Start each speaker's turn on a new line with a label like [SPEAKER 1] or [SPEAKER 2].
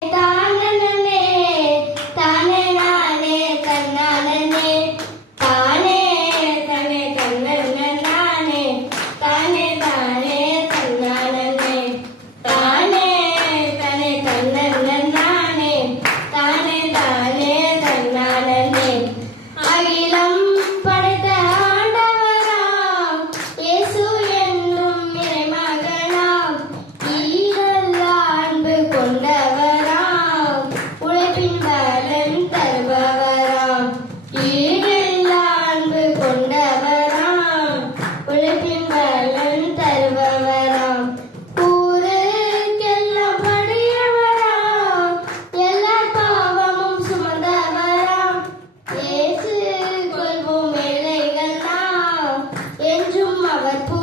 [SPEAKER 1] た 왜